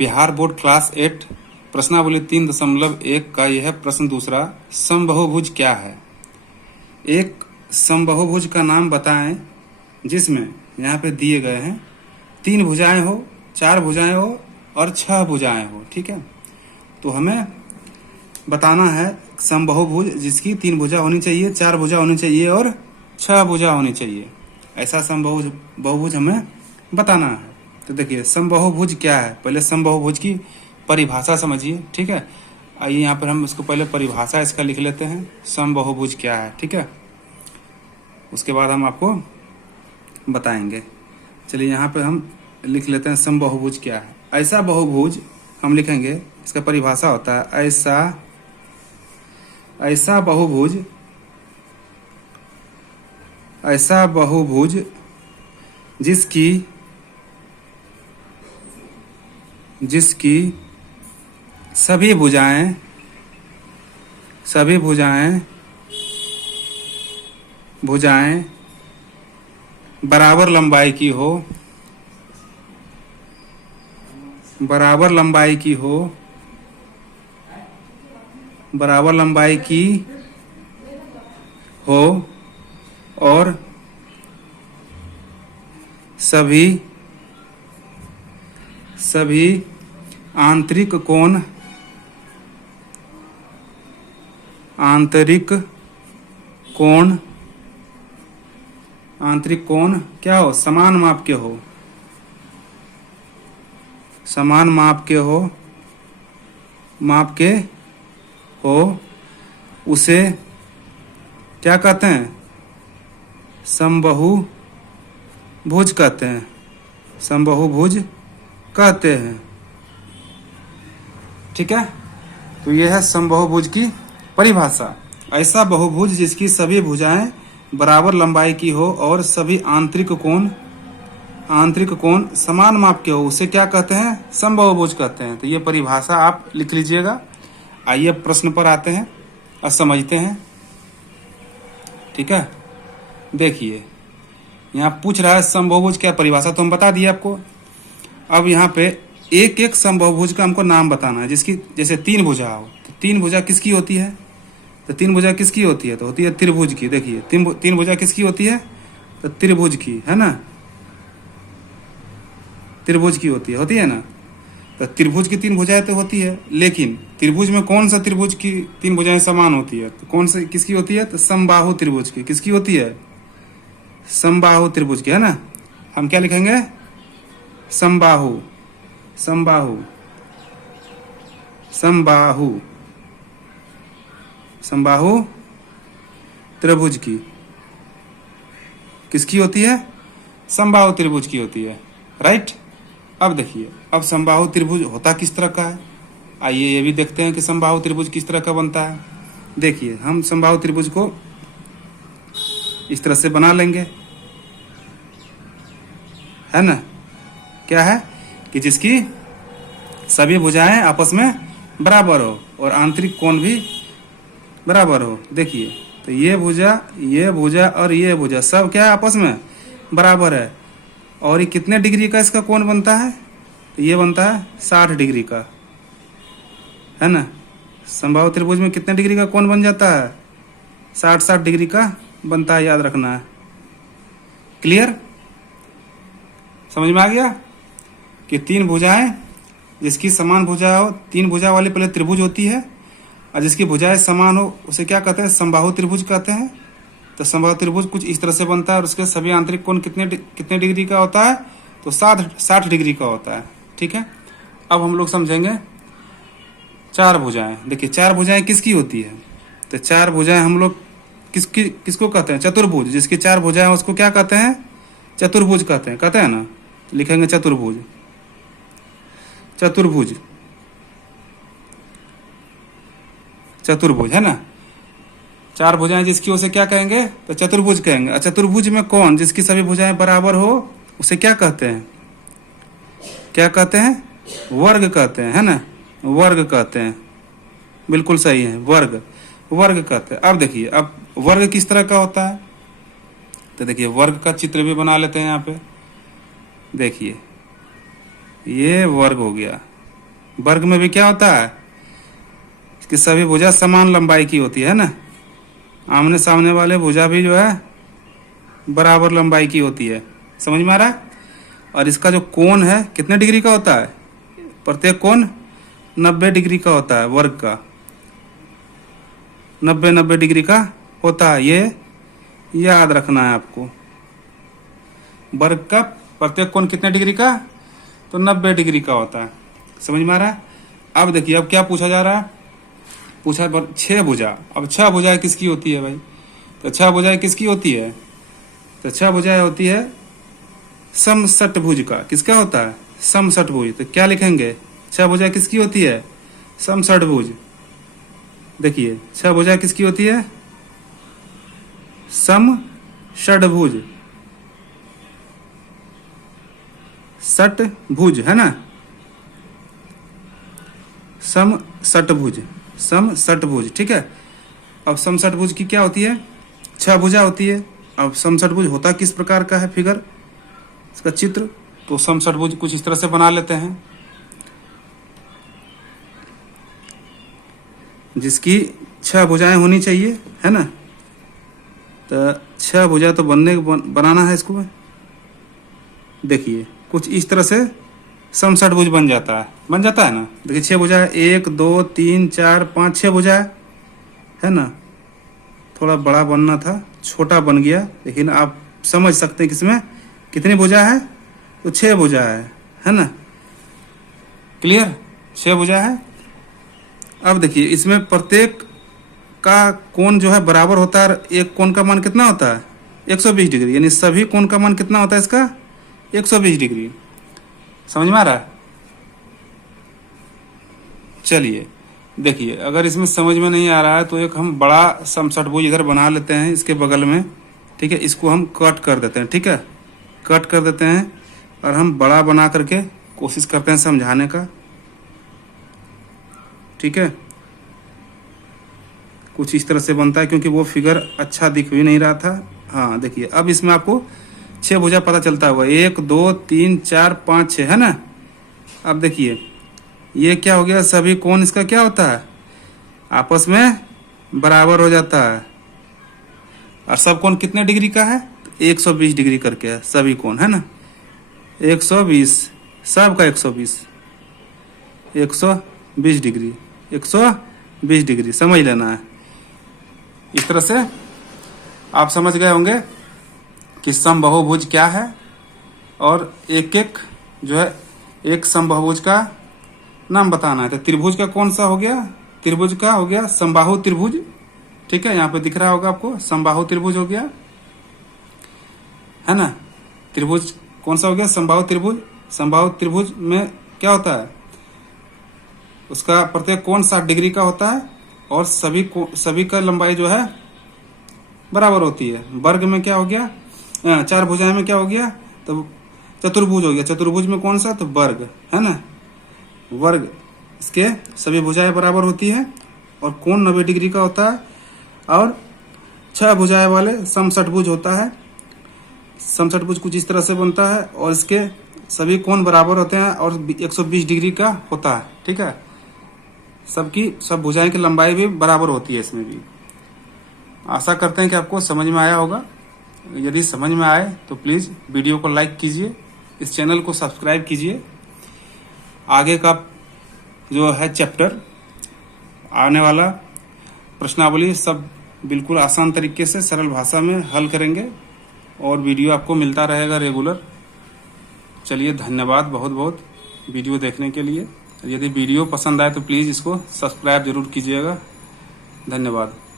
Bihar board class 8 प्रश्नावली 3.1 का यह प्रश्न दूसरा, समबाहुभुज क्या है। एक समबाहुभुज का नाम बताएं जिसमें यहाँ पे दिए गए हैं 3 भुजाएं हो, 4 भुजाएं हो और 6 भुजाएं हो। ठीक है, तो हमें बताना है समबाहुभुज जिसकी 3 भुजा होनी चाहिए, 4 भुजा होनी चाहिए और 6 भुजा होनी चाहिए। ऐसा समबाहुभुज हमें बताना है। तो देखिए समबाहुभुज क्या है, पहले समबाहुभुज की परिभाषा समझिए। ठीक है, आइए यहाँ पर हम इसको पहले परिभाषा इसका लिख लेते हैं, समबाहुभुज क्या है। ठीक है, उसके बाद हम आपको बताएंगे। चलिए यहाँ पे हम लिख लेते हैं समबाहुभुज क्या है। ऐसा बहुभुज हम लिखेंगे, इसका परिभाषा होता है ऐसा बहुभुज जिसकी सभी भुजाएं बराबर लंबाई की हो, और सभी आंतरिक कोण क्या हो, समान माप के हो, उसे क्या कहते हैं, समबाहुभुज कहते हैं। ठीक है, तो यह है समबाहुभुज की परिभाषा। ऐसा बहुभुज जिसकी सभी भुजाएं बराबर लंबाई की हो और सभी आंतरिक कोण समान माप के हो, उसे क्या कहते हैं, समबाहुभुज कहते हैं। तो ये परिभाषा आप लिख लीजिएगा। आइए प्रश्न पर आते हैं और समझते हैं। ठीक है, देखिए यहाँ पूछ रहा है समबाहुभुज क्या, परिभाषा तो हम बता दिए आपको। अब यहाँ पे एक एक समबाहुभुज का हमको नाम बताना है, जिसकी जैसे 3 भुजा हो तो 3 भुजा किसकी होती है, तो 3 भुजा किसकी होती है, तो होती है त्रिभुज की। देखिए 3 भुजा किसकी होती है, तो त्रिभुज की, है ना, त्रिभुज की होती है ना। तो त्रिभुज की 3 भुजाएं तो होती है, लेकिन त्रिभुज में कौन सा त्रिभुज की 3 भुजाएं समान होती है, तो कौन सा किसकी होती है, तो समबाहु त्रिभुज की। किसकी होती है, समबाहु त्रिभुज की, है ना। हम क्या लिखेंगे, समबाहु त्रिभुज की किसकी होती है, समबाहु त्रिभुज की होती है। राइट। अब देखिए, अब समबाहु त्रिभुज होता किस तरह का है, आइए ये भी देखते हैं कि समबाहु त्रिभुज किस तरह का बनता है। देखिए हम समबाहु त्रिभुज को इस तरह से बना लेंगे, है ना। क्या है कि जिसकी सभी भुजाएं आपस में बराबर हो और आंतरिक कोण भी बराबर हो। देखिए तो ये भुजा और ये भुजा सब क्या है, आपस में बराबर है। और ये कितने डिग्री का इसका कोण बनता है, तो ये बनता है 60 डिग्री का, है ना। समबाहु त्रिभुज में कितने डिग्री का कोण बन जाता है, 60 डिग्री का बनता है, याद रखना है। क्लियर, समझ में आ गया कि 3 भुजाएं जिसकी समान भुजा हो, 3 भुजा वाली पहले त्रिभुज होती है, और जिसकी भुजाएं समान हो उसे क्या कहते हैं, समबाहु त्रिभुज कहते हैं। तो समबाहु त्रिभुज कुछ इस तरह से बनता है और उसके सभी आंतरिक कोण कितने डिग्री का होता है, तो 60 डिग्री का होता है। ठीक है, अब हम लोग समझेंगे 4 भुजाएं। देखिए 4 भुजाएं किसकी होती है, तो 4 भुजाएं हम लोग किसको कहते हैं, चतुर्भुज। जिसकी 4 भुजाएं उसको क्या कहते हैं, चतुर्भुज कहते हैं ना। लिखेंगे चतुर्भुज, है ना। 4 भुजाएं जिसकी उसे क्या कहेंगे, तो चतुर्भुज कहेंगे। और चतुर्भुज में कौन जिसकी सभी भुजाएं बराबर हो उसे क्या कहते हैं, वर्ग कहते हैं, है ना, वर्ग कहते हैं। बिल्कुल सही है, वर्ग कहते हैं। अब देखिए, अब वर्ग किस तरह का होता है, तो देखिए वर्ग का चित्र भी बना लेते हैं यहाँ पे। देखिए ये वर्ग हो गया, वर्ग में भी क्या होता है कि सभी भुजा समान लंबाई की होती है ना, आमने सामने वाले भुजा भी जो है बराबर लंबाई की होती है। समझ में आ रहा है? और इसका जो कोण है कितने डिग्री का होता है? प्रत्येक कोण 90 डिग्री का होता है, वर्ग का 90 डिग्री का होता है। ये याद रखना है आपको। वर्ग का प्रत्येक कोण कितने डिग्री का? तो 90 डिग्री का होता है। समझ में आ रहा है? अब देखिए, अब क्या पूछा जा रहा है? पूछा 6 भुजा। अब 6 भुजाएं किसकी होती है भाई? तो 6 भुजाएं किसकी होती है? तो 6 भुजाएं होती है समषटभुज का। किसका होता है? समषटभुज। तो क्या लिखेंगे? 6 भुजाएं किसकी होती है? समषटभुज। देखिए 6 भुजाएं किसकी होती है? समषटभुज। षटभुज है ना, समषटभुज, समषटभुज। ठीक है। अब समषटभुज की क्या होती है? 6 भुजा होती है। अब समषटभुज होता किस प्रकार का है? फिगर, इसका चित्र। तो समषटभुज कुछ इस तरह से बना लेते हैं, जिसकी 6 भुजाएं होनी चाहिए, है ना। तो 6 भुजा तो बनाना है इसको। देखिए कुछ इस तरह से समषटभुज बन जाता है ना। देखिए 6 भुजा है, 1 2 3 4 5 6 भुजा है ना। थोड़ा बड़ा बनना था, छोटा बन गया, लेकिन आप समझ सकते हैं कि इसमें कितनी भुजा है? तो 6 भुजा है ना। क्लियर? 6 भुजा है। अब देखिए इसमें प्रत्येक का कोण जो है बराबर होता है। एक कोण का मान कितना होता है? 120 डिग्री। यानी सभी कोण का मान कितना होता है इसका? 120 डिग्री। समझ में आ रहा है? चलिए देखिए, अगर इसमें समझ में नहीं आ रहा है तो एक हम बड़ा समषटभुज इधर बना लेते हैं इसके बगल में। ठीक है, इसको हम कट कर देते हैं। ठीक है, कट कर देते हैं और हम बड़ा बना करके कोशिश करते हैं समझाने का। ठीक है, कुछ इस तरह से बनता है, क्योंकि वो फिगर अच्छा दिख भी नहीं रहा था। हाँ देखिए, अब इसमें आपको 6 भुजा पता चलता हुआ, 1 2 3 4 5 6 है ना। अब देखिए ये क्या हो गया? सभी कोण इसका क्या होता है? आपस में बराबर हो जाता है। और सब कोण कितने डिग्री का है? 120 डिग्री करके है सभी कोण, है ना। 120, सबका 120 डिग्री, 120 डिग्री समझ लेना है। इस तरह से आप समझ गए होंगे कि समबाहुभुज क्या है, और एक एक जो है एक समबाहुभुज का नाम बताना है। तो त्रिभुज का कौन सा हो गया? त्रिभुज का हो गया समबाहु त्रिभुज। ठीक है, यहाँ पे दिख रहा होगा आपको, समबाहु त्रिभुज हो गया, है ना। त्रिभुज कौन सा हो गया? समबाहु त्रिभुज। समबाहु त्रिभुज में क्या होता है? उसका प्रत्येक कोण 60 डिग्री का होता है, और सभी का लंबाई जो है बराबर होती है। वर्ग में क्या हो गया? 4 भुजाएं में क्या हो गया? तो चतुर्भुज हो गया। चतुर्भुज में कौन सा? तो वर्ग, है ना। वर्ग, इसके सभी भुजाएं बराबर होती है और कोण 90 डिग्री का होता है, और 6 भुजाएं वाले समषटभुज होता है। समषटभुज कुछ इस तरह से बनता है, और इसके सभी कोण बराबर होते हैं और 120 डिग्री का होता है। ठीक है, सब भुजाएं की लंबाई भी बराबर होती है इसमें भी। आशा करते हैं कि आपको समझ में आया होगा। यदि समझ में आए तो प्लीज़ वीडियो को लाइक कीजिए, इस चैनल को सब्सक्राइब कीजिए। आगे का जो है चैप्टर आने वाला, प्रश्नावली सब बिल्कुल आसान तरीके से सरल भाषा में हल करेंगे, और वीडियो आपको मिलता रहेगा रेगुलर। चलिए, धन्यवाद बहुत बहुत वीडियो देखने के लिए। यदि वीडियो पसंद आए तो प्लीज़ इसको सब्सक्राइब जरूर कीजिएगा। धन्यवाद।